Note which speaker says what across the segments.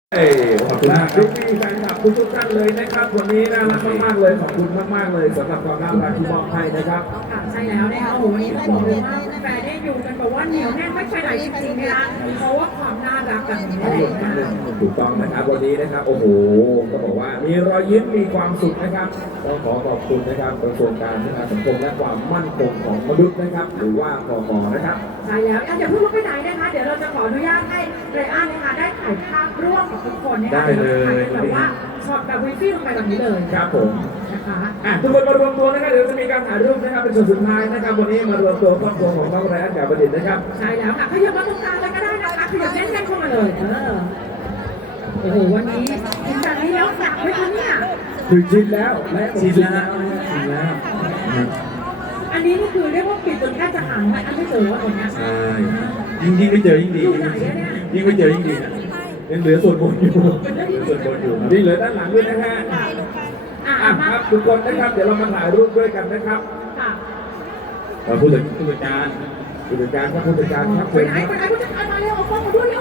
Speaker 1: ขอบคุณมากครับพี่แฟนคลับทุกท่านเลยนะครับวันนี้น่ารักมากๆเลยขอบคุณมากๆเลยสำหรับความน่ารักที่มอบให้นะครับ
Speaker 2: ใช่แล้วนะคะโอ้โหวันนี้ต้องบอกเลยว่าแฟนได้อยู่กันแบบว่าเหนียวแน่นไม่ไปไหนจริงๆนะคะเพราะว่าความน่ารักแบบนี้เลยนะคะ
Speaker 1: ถูกต้องนะครับวันนี้นะครับโอ้โหก็บอกว่ามีรอยยิ้มมีความสุขนะครับต้องขอขอบคุณนะครับกระทรวงการพัฒนาสังคมและความมั่นคงของมนุษย์นะครับหรือว่ากม.นะครับ
Speaker 2: ใช่แล้วอย่าเพิ่งลุกไปไหนนะคะเดี๋ยวเราจะขออนุญาตให้ไรอันนะคะได้ถ่ายภาพร่วมกับทุกคนนะคะ
Speaker 1: ได้เลย
Speaker 2: แต่ว่าช็อตแบบวิฟี่ลงไปแบบนี้เลย
Speaker 1: ครับผม
Speaker 2: นะคะ
Speaker 1: ทุกคนมารวมตัวนะครับเดี๋ยวจะมีการถ่ายรูปนะครับเป็นส่วนสุดท้ายนะครับวันนี้มารวมตัวครอบครัวของน้องไรอันกับประดิษฐ์นะครับ
Speaker 2: ใช่แล้วค่ะขยับมาตรงกลางเลยก็ได้นะคะขยับแน่นๆเข้ามาเลยโอ้โหวันนี้กินแบบนี้แล้วหนักไหมคะเนี่ย
Speaker 1: คือชินแล้วและ
Speaker 3: ชินแล้ว
Speaker 2: อันนี้นี่คือเรียกว่าปิดจนแทบจะหาอันไม่เจอว่าตรงนี้
Speaker 3: ใช่ยิ่งไม่เจอยิ่งดียิ่งไม่เจอยิ่งดีนะยังเหลือส่วนบนอยู่ส่วนบนอยู่
Speaker 1: นี่เหลือด้านหลังด้วยนะฮะครับทุกคนนะครับเดี๋ยวเรามาถ่ายรูปด้วยกันนะครับ
Speaker 3: ผู้จัดการ
Speaker 1: ครับผู้จัดการครับ
Speaker 2: ไปไหนผู้จัดการมาเร็วเอากล้องมาด้วยเร็ว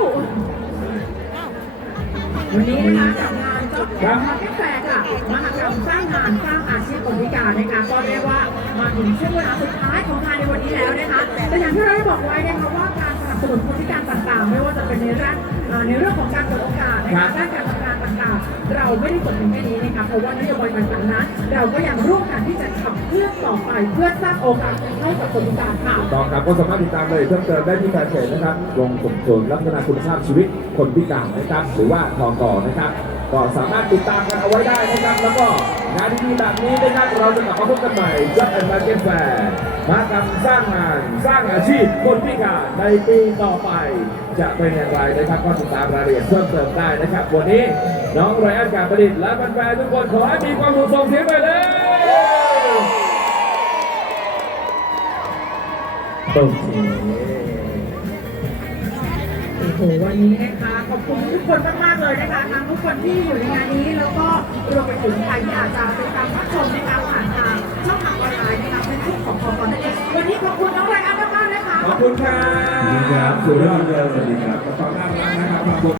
Speaker 2: วันนี้นะคะกับงานจ็อบแอนด์มาร์เก็ตแฟร์ค่ะมหกรรมสร้างงานสร้างอาชีพคนพิการนะคะก็เรียกว่ามาถึงช่วงเวลาสุดท้ายของงานในวันนี้แล้วนะคะแต่อย่างที่เราได้บอกไว้นะคะว่าการสนับสนุนคนพิการต่างๆไม่ว่าจะเป็นในเรื่องของการเปิดโอกาสนะคะด้านการทำงานต่างๆเราไม่ได้จบเพียงแค่นี้นะคะเพราะว่านโยบายต่างๆนั้นเราก็ยังร่วมกันที่จะขับเคลื่อนต่อไปเพื่อสร้างโอกาสให้กับคนพิการค่ะ
Speaker 1: ต่อครับก็สามารถติดตามเลยเพิ่มเติมได้ที่แฟนเพจนะครับกรมส่งเสริมและพัฒนาคุณภาพชีวิตคนพิการนะครับหรือว่าทก.นะครับก็สามารถติดตามกันเอาไว้ได้นะครับแล้วก็งานดีๆแบบนี้นะครับเราจะกลับมาพบกันใหม่ Job and Market Fair มหกรรมสร้างงานสร้างอาชีพคนพิการในปีต่อไปจะเป็นอย่างไรนะครับก็ติดตามรายละเอียดเพิ่มเติมได้นะครับวันนี้น้องไรอัน การประดิษฐ์และแฟนๆทุกคนขอให้มีความสุขส่งเสียงไปเลย
Speaker 3: โอเค
Speaker 2: โอ้โหวันนี้นะคะขอบคุณทุกคนมากๆเลยนะคะทั้งทุกคนที่อยู่ในงานนี้แล้วก็รวมไปถึงใครที่อาจจะเป็นการรับชมนะคะผ่านทางช่องทางออนไลน์นะคะเป็นทุกของนั่นเองวันนี้ขอบคุณน้องไรอันมากๆนะคะ
Speaker 1: ขอบคุณครับ
Speaker 3: สุดยอดเลยสวัสดีครับ
Speaker 1: ขอบคุณมากนะครับ